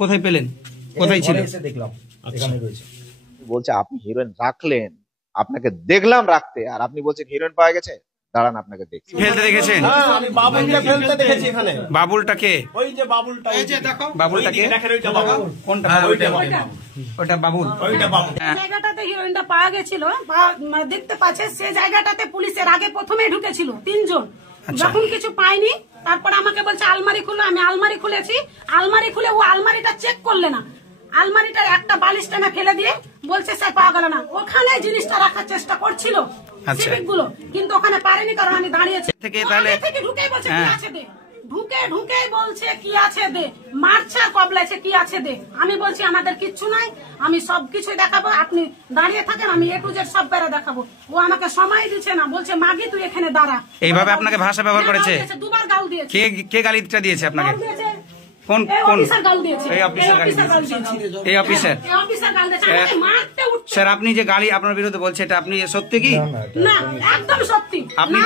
কোথায় পেলেন? কোথায় ছিল? দেখলাম এখানে রয়েছে। বলছে আপনি হিরোইন রাখলেন, আপনাকে দেখলাম রাখতে, আর আপনি বলছেন হিরোইন পাওয়া গেছে। দাঁড়ান আপনাকে দেখছি। ফেলতে দেখেছেন? আমি বাবুলটা ফেলতে দেখেছি এখানে। বাবুলটাকে? ওই যে বাবুলটা, এই যে দেখো বাবুলটাকে দেখেন, ওইটা বাবুল। কোনটা? ওটা বাবুল। ওইটা বাবুল। জায়গাটাতে হিরোইনটা পাওয়া গেছিল, দেখতে পাচ্ছে সে জায়গাটাতে পুলিশের আগে প্রথমে ঢুকেছিল 3 জন। যখন কিছু পাইনি তারপর আমাকে বলছে আলমারি খুলে, আমি আলমারি খুলেছি। আলমারি খুলে ও আলমারিটা চেক করলে না, আলমারিটা একটা বালিশ টেনে ফেলে দিয়ে বলছে স্যার পাওয়া গেল না। ওখানে জিনিসটা রাখার চেষ্টা করছিল সিভিকগুলো, কিন্তু ওখানে পারেনি, কারণ আমি দাঁড়িয়েছি। থেকে ঢুকেই বলছে কি আছে দে, ঢুকেই বলছে কি আছে দে, মারছে আর কবলাইছে কি আছে দে। আমি বলছি আমাদের কিচ্ছু নাই, আমি সবকিছুই দেখাবো, আপনি দাঁড়িয়ে থাকেন, আমি A to Z সব বেড়া দেখাবো। ও আমাকে সময় দিচ্ছে না, বলছে মাগি তুই এখানে দাঁড়া। এইভাবে আপনাকে ভাষা ব্যবহার করেছে? 2বার গাল দিয়েছে। কে গালিটা দিয়েছে আপনাকে? কোন অফিসার গাল দিয়েছে? এই অফিসার গাল দিয়েছে? এই অফিসার গাল দিয়েছে, আমাকে মারতে উঠছে। স্যার আপনি যে গালি আপনার বিরুদ্ধে বলছে, এটা আপনি সত্যি কি? না, একদম সত্যি। আপনি